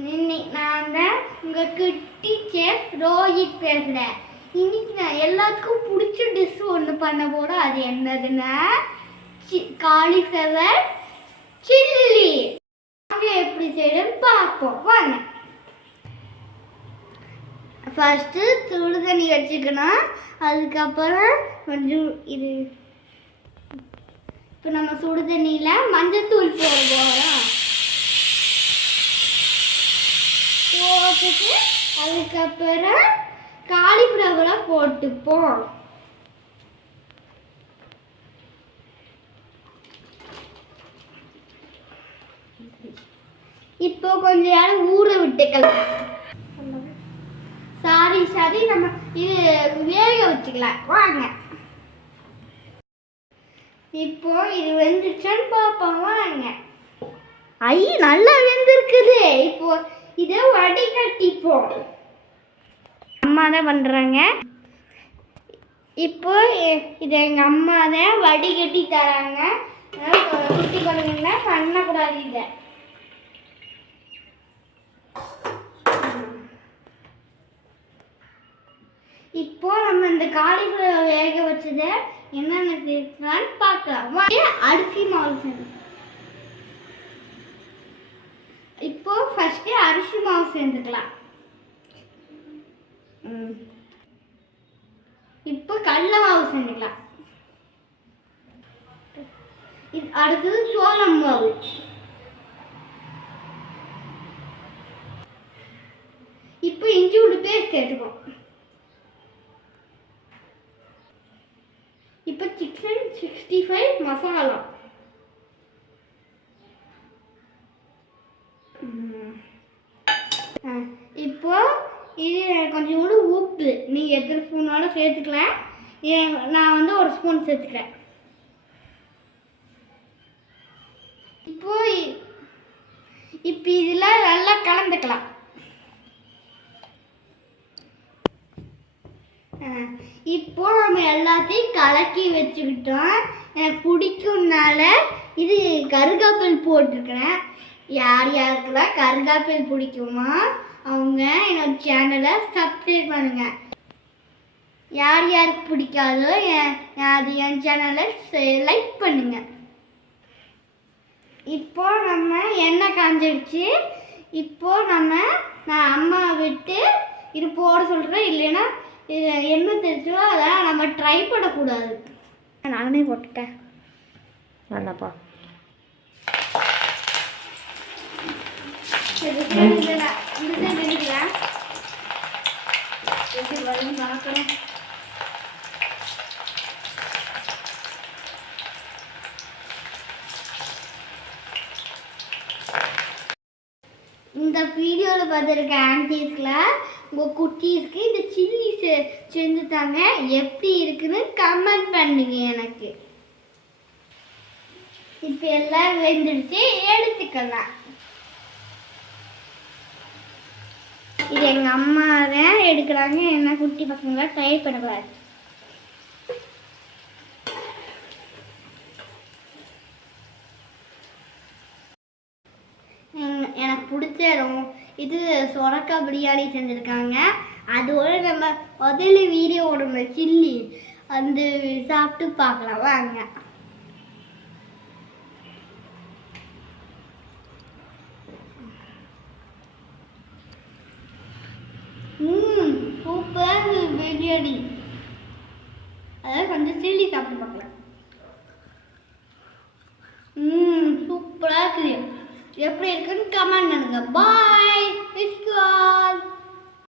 நான் தான் உங்கள் குட்டி செஃப் ரோஹித் பேசுகிறேன். இன்னைக்கு நான் எல்லாத்துக்கும் பிடிச்ச டிஷ் ஒன்று பண்ண போகிறேன். அது என்னதுன்னா காலிஃப்ளவர் சில்லி. எப்படி செய்யணும்னு பார்ப்போம் வாங்க. ஃபஸ்ட்டு சுடு தண்ணி வச்சுக்கணும். அதுக்கப்புறம் கொஞ்சம் இது இப்போ நம்ம சுடு தண்ணியில் மஞ்சத்தூள் போட போகிறோம். போட்டுட்டு அதுக்கப்புறம் காலிஃப்ளவரை போட்டுப்போம். இப்போ கொஞ்ச நேரம் ஊற விட்டுக்கலாம். சாரி நம்ம இது வேக வச்சுக்கலாம் வாங்க. இப்போ இது வெந்துச்சான்னு பார்ப்போம் வாங்க. நல்லா வெந்திருக்குது. இப்போ இதை வடிகட்டிப்போம். அம்மா தான் பண்ணுறாங்க. இப்போ இதை எங்கள் அம்மா தான் வடிகட்டி தராங்க. குட்டி குழந்தைங்கள பண்ணக்கூடாது. இதை இப்போ நம்ம இந்த காலிஃப்ளவர் வேக வச்சதை என்னென்ன சேர்க்கலான்னு பார்க்கலாம். அரிசி மாவு சேர்ந்து இப்போ ஃபர்ஸ்ட் அரிசி மாவு சேர்ந்துக்கலாம். இப்போ கடலை மாவு சேர்ந்துக்கலாம். அடுத்தது சோளம் மாவு. இப்போ இஞ்சி பூண்டு பேஸ்ட் சேர்த்துக்கோம். இப்போ சிக்கன் 65 மசாலா. இப்போ இது கொஞ்சம் கூட உப்பு நீங்கள் எத்தனை ஸ்பூனோட சேர்த்துக்கலாம். நான் வந்து ஒரு ஸ்பூன் சேர்த்துக்கிறேன். இப்போ இதில் நல்லா கலந்துக்கலாம். இப்போ நம்ம எல்லாத்தையும் கலக்கி வச்சுக்கிட்டோம். எனக்கு பிடிக்கும்னால இது கருகாப்பில் போட்டிருக்கிறேன். யார் யாருக்கெல்லாம் கருகாப்பில் பிடிக்குமா அவங்க என்னோட சேனலை சப்ஸ்கிரைப் பண்ணுங்க. யார் யாருக்கு பிடிக்காதோ அது என் சேனலை லைக் பண்ணுங்க. இப்போ நம்ம எண்ணெய் காஞ்சிடுச்சு. இப்போ நான் அம்மா விட்டு இது போட சொல்கிறேன். இல்லைன்னா என்ன தெரிஞ்சோ அதெல்லாம் நம்ம ட்ரை பண்ணக்கூடாது. நானே போட்டுட்டேன். வேண்டாப்பா. இந்த வீடியோவில் பார்த்துருக்க ஆன்டிஸ்கில் உங்கள் குட்டீஸ்க்கு இந்த சில்லி செஞ்சு தாங்க. எப்படி இருக்குன்னு கமெண்ட் பண்ணுங்க எனக்கு. இப்போ எல்லாம் வெந்துடுச்சு, எடுத்துக்கலாம். இது எங்கள் அம்மா தான் எடுக்கிறாங்க. என்ன குட்டி பசங்களை ட்ரை பண்ணக்கூடாது. எனக்கு பிடிச்ச இது சொரக்காய் பிரியாணி செஞ்சுருக்காங்க. அதோட நம்ம முதல்ல வீடியோ ஓடுங்க சில்லி அந்த சாப்பிட்டு பார்க்கலாம் வாங்க. சூப்பர் பிரியாணி. அதாவது கொஞ்சம் சில்லி சாப்பிட்டு பார்க்கலாம். சூப்பராக இருக்குது. எப்படி இருக்குன்னு கமெண்ட் பண்ணுங்க. பாய்.